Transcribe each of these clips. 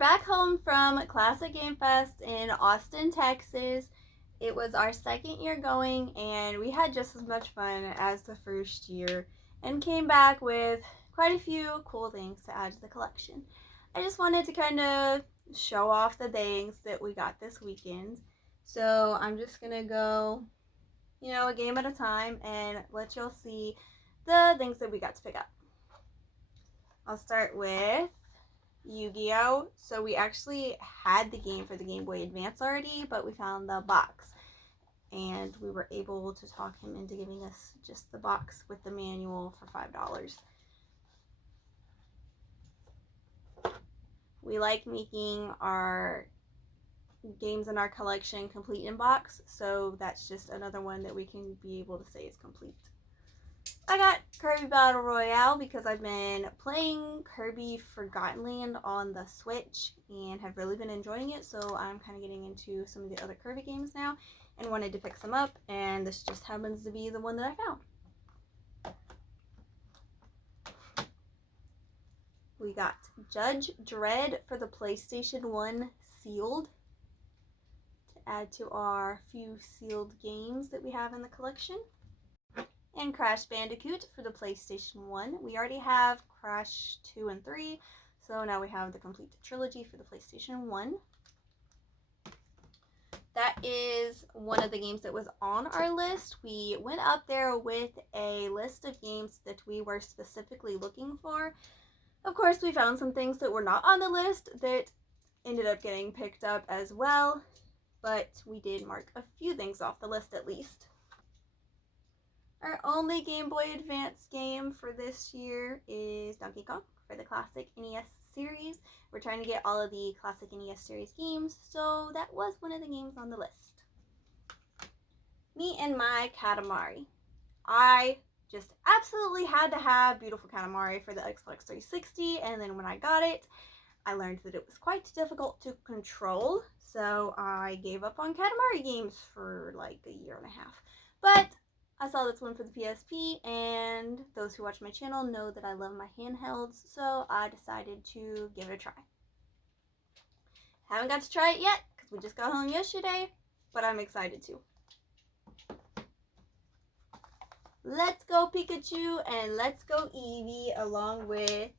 back home from Classic Game Fest in Austin, Texas. It was our second year going, and we had just as much fun as the first year and came back with quite a few cool things to add to the collection. I just wanted to kind of show off the things that we got this weekend. So I'm just going to go, a game at a time and let y'all see the things that we got to pick up. I'll start with Yu-Gi-Oh! So we actually had the game for the Game Boy Advance already, but we found the box. And we were able to talk him into giving us just the box with the manual for $5. We like making our games in our collection complete in box, so that's just another one that we can be able to say is complete. I got Kirby Battle Royale because I've been playing Kirby Forgotten Land on the Switch and have really been enjoying it, so I'm kind of getting into some of the other Kirby games now and wanted to pick some up, and this just happens to be the one that I found. We got Judge Dredd for the PlayStation 1 sealed to add to our few sealed games that we have in the collection. And Crash Bandicoot for the PlayStation 1. We already have Crash 2 and 3, so now we have the complete trilogy for the PlayStation 1. That is one of the games that was on our list. We went up there with a list of games that we were specifically looking for. Of course, we found some things that were not on the list that ended up getting picked up as well, but we did mark a few things off the list at least. Our only Game Boy Advance game for this year is Donkey Kong for the Classic NES series. We're trying to get all of the Classic NES series games, so that was one of the games on the list. Me and my Katamari. I just absolutely had to have Beautiful Katamari for the Xbox 360, and then when I got it, I learned that it was quite difficult to control, so I gave up on Katamari games for like a year and a half. But I saw this one for the PSP, and those who watch my channel know that I love my handhelds, so I decided to give it a try. Haven't got to try it yet, because we just got home yesterday, but I'm excited to. Let's go Pikachu, and let's go Eevee, along with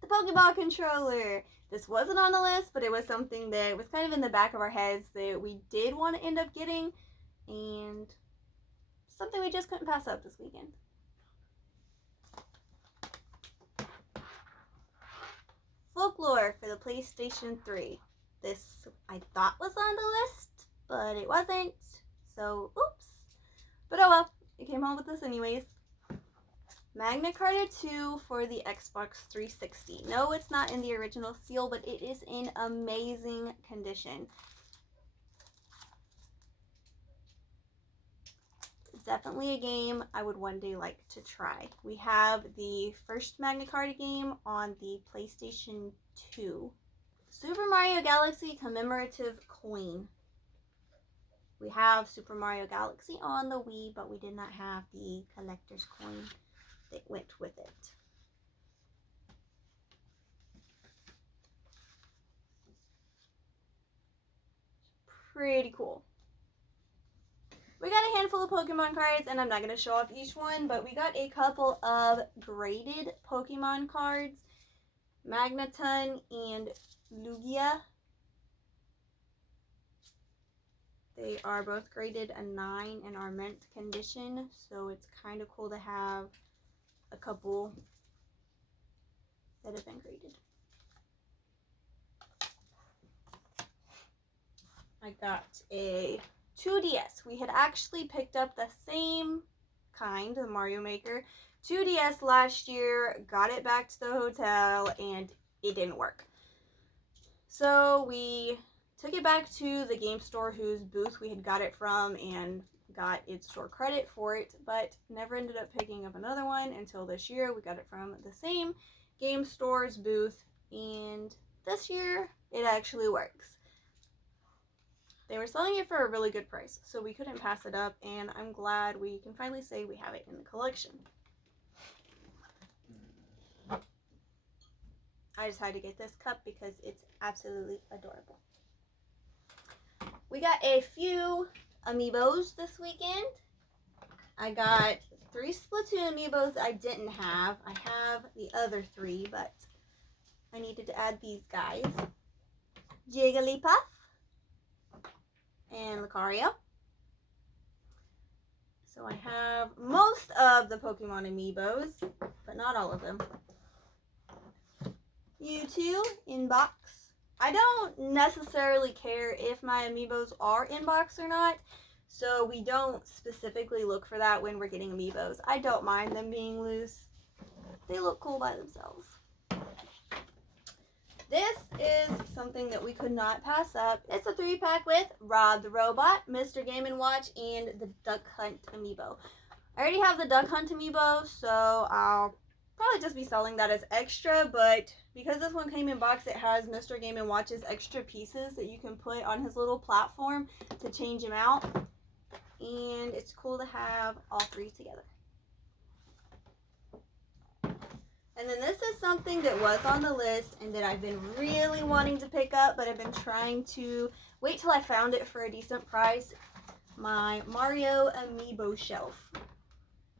the Pokeball controller. This wasn't on the list, but it was something that was kind of in the back of our heads that we did want to end up getting, and something we just couldn't pass up this weekend. Folklore for the PlayStation 3. This I thought was on the list, but it wasn't. So, oops. But oh well, it came home with us anyways. Magna Carta 2 for the Xbox 360. No, it's not in the original seal, but it is in amazing condition. Definitely a game I would one day like to try. We have the first Magna Carta game on the PlayStation 2. Super Mario Galaxy commemorative coin. We have Super Mario Galaxy on the Wii, but we did not have the collector's coin that went with it. Pretty cool. We got a handful of Pokemon cards, and I'm not going to show off each one, but we got a couple of graded Pokemon cards. Magneton and Lugia. They are both graded a 9 and are mint condition, so it's kind of cool to have a couple that have been graded. I got a 2DS. We had actually picked up the same kind, the Mario Maker 2DS last year, got it back to the hotel, and it didn't work. So we took it back to the game store whose booth we had got it from and got its store credit for it, but never ended up picking up another one until this year. We got it from the same game store's booth, and this year it actually works. They were selling it for a really good price, so we couldn't pass it up, and I'm glad we can finally say we have it in the collection. I decided to get this cup because it's absolutely adorable. We got a few amiibos this weekend. I got 3 Splatoon amiibos I didn't have. I have the other 3, but I needed to add these guys. Jigglypuff and Lucario. So I have most of the Pokemon amiibos, but not all of them. Mewtwo in box. I don't necessarily care if my amiibos are in box or not, so we don't specifically look for that when we're getting amiibos. I don't mind them being loose. They look cool by themselves. This is something that we could not pass up. It's a 3-pack with Rob the Robot, Mr. Game & Watch, and the Duck Hunt amiibo. I already have the Duck Hunt amiibo, so I'll probably just be selling that as extra, but because this one came in box, it has Mr. Game & Watch's extra pieces that you can put on his little platform to change him out, and it's cool to have all 3 together. And then this is something that was on the list and that I've been really wanting to pick up, but I've been trying to wait till I found it for a decent price. My Mario amiibo shelf.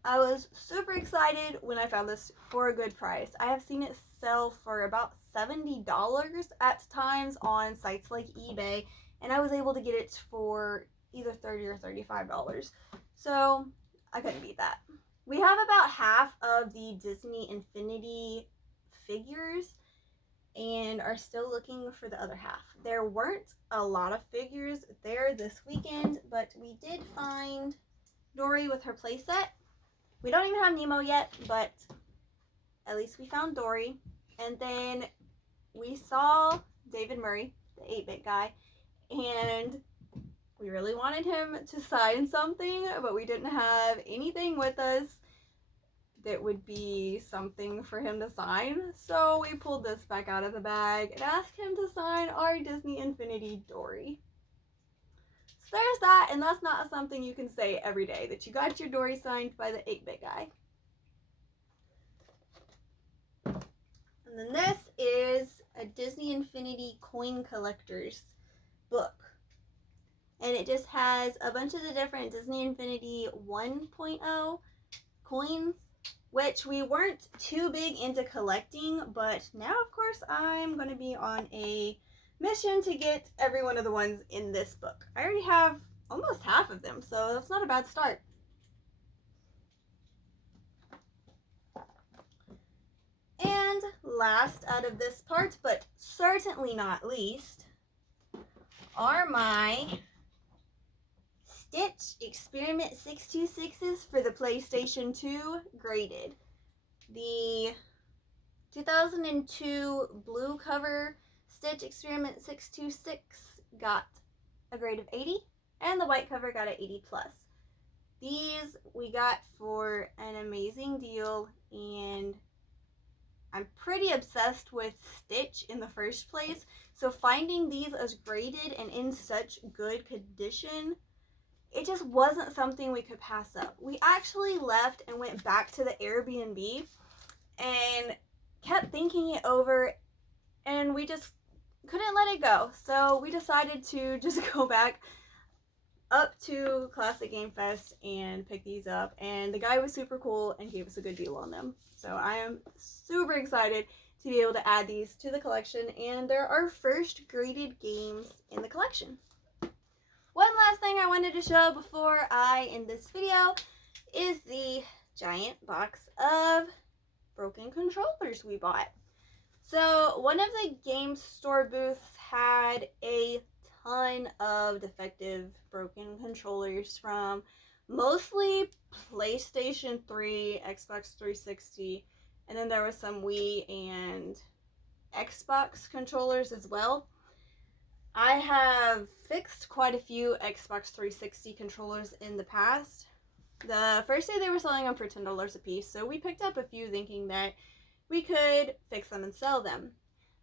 I was super excited when I found this for a good price. I have seen it sell for about $70 at times on sites like eBay, and I was able to get it for either $30 or $35. So I couldn't beat that. We have about half of the Disney Infinity figures and are still looking for the other half. There weren't a lot of figures there this weekend, but we did find Dory with her playset. We don't even have Nemo yet, but at least we found Dory. And then we saw David Murray, the 8-bit guy, and we really wanted him to sign something, but we didn't have anything with us that would be something for him to sign. So we pulled this back out of the bag and asked him to sign our Disney Infinity Dory. So there's that, and that's not something you can say every day, that you got your Dory signed by the 8-bit guy. And then this is a Disney Infinity coin collector's book. And it just has a bunch of the different Disney Infinity 1.0 coins, which we weren't too big into collecting, but now, of course, I'm going to be on a mission to get every one of the ones in this book. I already have almost half of them, so that's not a bad start. And last out of this part, but certainly not least, are my Stitch Experiment 626s for the PlayStation 2 graded. The 2002 blue cover Stitch Experiment 626 got a grade of 80, and the white cover got an 80+. These we got for an amazing deal, and I'm pretty obsessed with Stitch in the first place, so finding these as graded and in such good condition, it just wasn't something we could pass up. We actually left and went back to the Airbnb and kept thinking it over, and we just couldn't let it go. So we decided to just go back up to Classic Game Fest and pick these up, and the guy was super cool and gave us a good deal on them. So I am super excited to be able to add these to the collection, and they're our first graded games in the collection. One last thing I wanted to show before I end this video is the giant box of broken controllers we bought. So one of the game store booths had a ton of defective broken controllers from mostly PlayStation 3, Xbox 360, and then there was some Wii and Xbox controllers as well. I have fixed quite a few Xbox 360 controllers in the past. The first day they were selling them for $10 a piece, so we picked up a few thinking that we could fix them and sell them.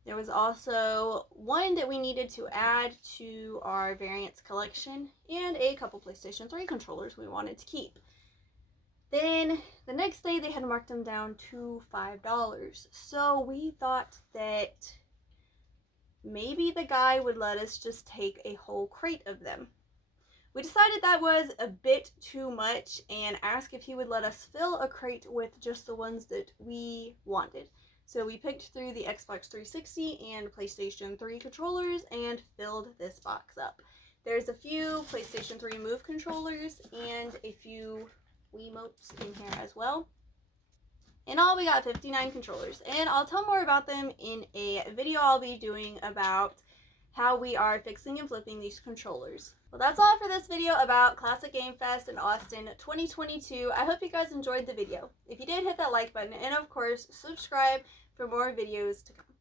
There was also one that we needed to add to our variants collection, and a couple PlayStation 3 controllers we wanted to keep. Then the next day they had marked them down to $5. So we thought that maybe the guy would let us just take a whole crate of them. We decided that was a bit too much and asked if he would let us fill a crate with just the ones that we wanted. So we picked through the Xbox 360 and PlayStation 3 controllers and filled this box up. There's a few PlayStation 3 Move controllers and a few Wiimotes in here as well. In all, we got 59 controllers, and I'll tell more about them in a video I'll be doing about how we are fixing and flipping these controllers. Well, that's all for this video about Classic Game Fest in Austin 2022. I hope you guys enjoyed the video. If you did, hit that like button, and of course, subscribe for more videos to come.